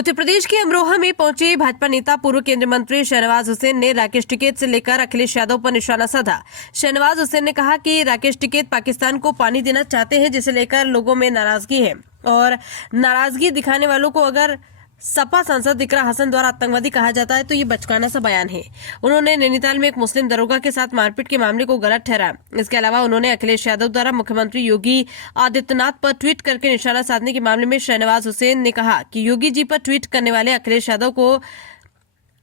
उत्तर प्रदेश के अमरोहा में पहुंचे भाजपा नेता पूर्व केंद्रीय मंत्री शहनवाज हुसैन ने राकेश टिकैत से लेकर अखिलेश यादव पर निशाना साधा। शहनवाज हुसैन ने कहा कि राकेश टिकैत पाकिस्तान को पानी देना चाहते हैं, जिसे लेकर लोगों में नाराजगी है और नाराजगी दिखाने वालों को अगर सपा सांसद इकरा हसन द्वारा आतंकवादी कहा जाता है तो ये बचकाना सा बयान है। उन्होंने नैनीताल में एक मुस्लिम दरोगा के साथ मारपीट के मामले को गलत ठहराया। इसके अलावा उन्होंने अखिलेश यादव द्वारा मुख्यमंत्री योगी आदित्यनाथ पर ट्वीट करके निशाना साधने के मामले में शहनवाज हुसैन ने कहा कि योगी जी पर ट्वीट करने वाले अखिलेश यादव को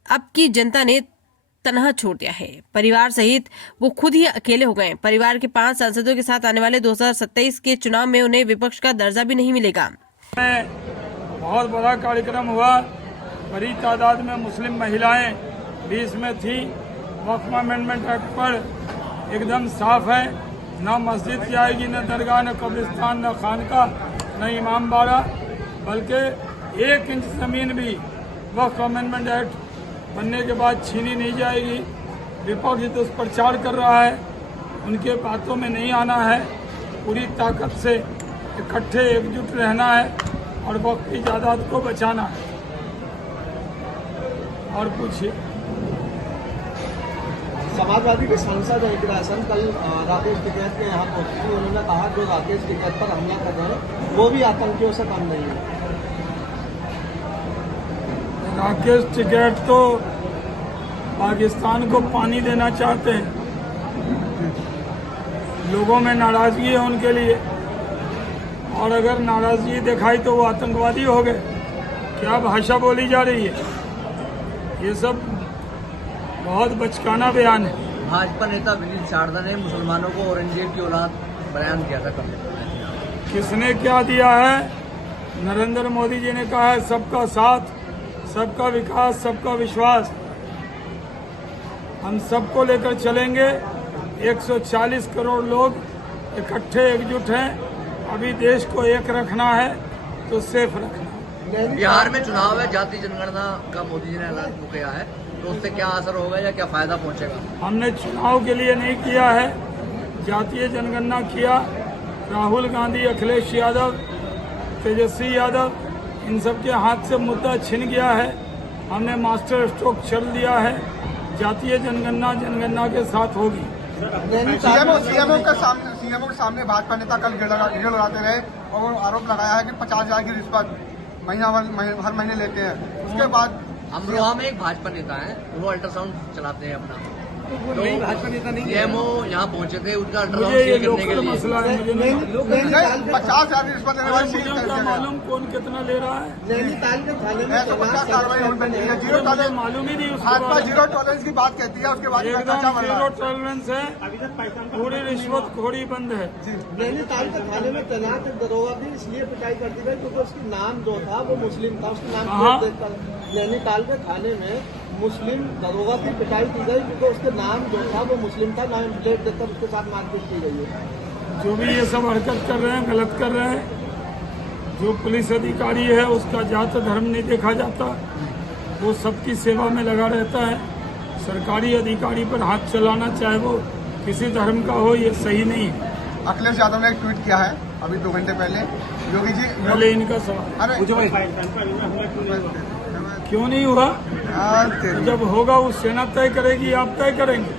अब की जनता ने तनहा छोड़ दिया है। परिवार सहित वो खुद ही अकेले हो गए। परिवार के 5 सांसदों के साथ आने वाले 2027 के चुनाव में उन्हें विपक्ष का दर्जा भी नहीं मिलेगा। बहुत बड़ा कार्यक्रम हुआ। बड़ी तादाद में मुस्लिम महिलाएं भी इसमें थी। वक्फ अमेंडमेंट एक्ट पर एकदम साफ है, न मस्जिद जाएगी, न दरगाह, न कब्रिस्तान, न खानका, न इमाम बाड़ा, बल्कि 1 इंच ज़मीन भी वक्फ अमेंडमेंट एक्ट बनने के बाद छीनी नहीं जाएगी। विपक्ष दुष्प्रचार कर रहा है, उनके बातों में नहीं आना है। पूरी ताकत से इकट्ठे एकजुट रहना है और वक्त की जायदाद को बचाना है। और पूछिए। समाजवादी के सांसद इकरा हसन कल राकेश टिकैत के यहाँ पहुंची थी। उन्होंने कहा जो राकेश टिकैत पर हमला कर रहे हैं वो भी आतंकियों से कम नहीं है। राकेश टिकैत तो पाकिस्तान को पानी देना चाहते हैं। लोगों में नाराजगी है उनके लिए, और अगर नाराजगी दिखाई तो वो आतंकवादी हो गए। क्या भाषा बोली जा रही है, ये सब बहुत बचकाना बयान है। भाजपा नेता विनीत शारदा ने मुसलमानों को औरंगजेब की औलाद बयान किया था कल। किसने क्या दिया है? नरेंद्र मोदी जी ने कहा है सबका साथ, सबका विकास, सबका विश्वास। हम सबको लेकर चलेंगे। 140 करोड़ लोग इकट्ठे एकजुट हैं। अभी देश को एक रखना है तो सेफ रखना है। बिहार में चुनाव है, जाति जनगणना का मोदी जी ने ऐलान किया है, तो उससे क्या असर होगा या क्या फायदा पहुंचेगा? हमने चुनाव के लिए नहीं किया है, जातीय जनगणना किया। राहुल गांधी, अखिलेश यादव, तेजस्वी यादव, इन सब के हाथ से मुद्दा छिन गया है। हमने मास्टर स्ट्रोक चल दिया है। जातीय जनगणना के साथ होगी। सीएमओ के सामने भाजपा नेता कल गिड़ उड़ाते रहे और आरोप लगाया है कि 50,000 की रिश्वत हर महीने लेते हैं। उसके बाद अमरोहा में एक भाजपा नेता है, वो अल्ट्रासाउंड चलाते हैं अपना, तो भाजपा नेता नहीं सीएमओ यहाँ पहुंचे थे, उनका अल्ट्रासाउंड करने के लिए मसला है। मुझे 50,000 की रिश्वत लेने वाले क्या मालूम कौन कितना ले रहा है। नैनीताल के थाने में ऐसा 50 कार्रवाई होनी पड़ती है। जीरो टॉलरेंस मालूम ही नहीं। भाजपा जीरो टॉलरेंस की बात कहती है, उसके बाद एकदम जीरो टॉलरेंस है। पूरी रिश्वतखोरी बंद है। नैनीताल के थाने में तैनात दरोगा भी इसलिए पिटाई कर दी गई क्योंकि उसका नाम जो था वो मुस्लिम था। उसका नाम नैनीताल के थाने में मुस्लिम दरोगा की पिटाई की गई क्योंकि उसके नाम जो था वो मुस्लिम था। नाम प्लेट देकर उसके साथ मारपीट की गई है। जो भी ये सब हरकत कर रहे हैं गलत कर रहे हैं। जो पुलिस अधिकारी है उसका जात धर्म नहीं देखा जाता, वो सबकी सेवा में लगा रहता है। सरकारी अधिकारी पर हाथ चलाना, चाहे वो किसी धर्म का हो, ये सही नहीं है। अखिलेश यादव ने एक ट्वीट किया है अभी 2 घंटे पहले। योगी जी पहले इनका सवाल क्यों नहीं हुआ? जब होगा वो सेना तय करेगी, आप तय करेंगे।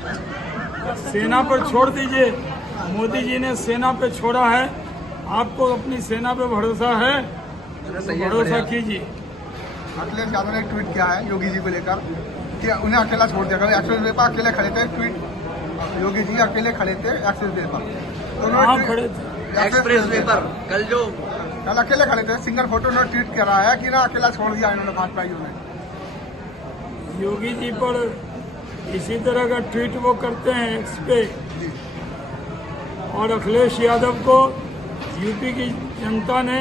सेना पर छोड़ दीजिए। मोदी जी ने सेना पे छोड़ा है, आपको अपनी सेना पे भरोसा है तो भरोसा कीजिए। अखिलेश यादव ने एक ट्वीट किया है योगी जी को लेकर कि उन्हें अकेला छोड़ दिया। कल एक्सप्रेस वे पर अकेले खड़े थे, ट्वीट योगी जी अकेले खड़े थे एक्सप्रेस वे पर। तो खड़े थे एक्सप्रेस वे पर कल अकेले खड़े थे। सिंगल फोटो उन्होंने ट्वीट करा है कि ना अकेला छोड़ दिया इन्होंने भाजपाइयों ने। योगी जी पर इसी तरह का ट्वीट वो करते हैं एक्स पे। और अखिलेश यादव को यूपी की जनता ने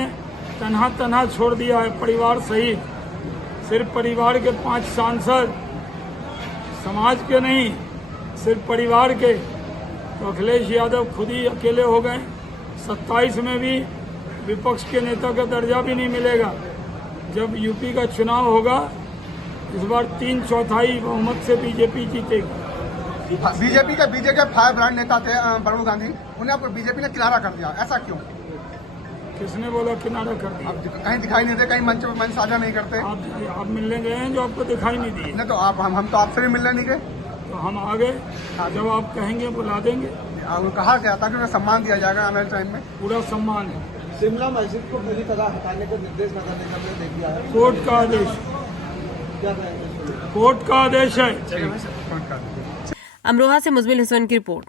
तन्हा छोड़ दिया है, परिवार सहित। सिर्फ परिवार के 5 सांसद, समाज के नहीं, सिर्फ परिवार के। तो अखिलेश यादव खुद ही अकेले हो गए। 27 में भी विपक्ष के नेता का दर्जा भी नहीं मिलेगा। जब यूपी का चुनाव होगा इस बार 3/4 बहुमत से बीजेपी जीतेगी। बीजेपी के फायर ब्रांड नेता थे बड़ू गांधी, उन्हें बीजेपी ने किनारा कर दिया, ऐसा क्यों? किसने बोला किनारा कर दिया? अब कहीं दिखाई नहीं देते, कहीं मंच साझा नहीं करते। आप मिलने गए हैं जो आपको दिखाई नहीं दिए? नहीं तो आप हम तो आपसे भी मिलने नहीं गए। तो हम आ गए, जब आप कहेंगे बुला देंगे। कहा गया था कि उन्हें सम्मान दिया जाएगा आने वाले टाइम में। पूरा सम्मान है। शिमला मस्जिद को पूरी तरह हटाने का निर्देश नगर निगम ने दे दिया है। कोर्ट का आदेश, क्या कहेंगे? कोर्ट का आदेश है। कोर्ट का। अमरोहा से मुजमिल हुसैन की रिपोर्ट।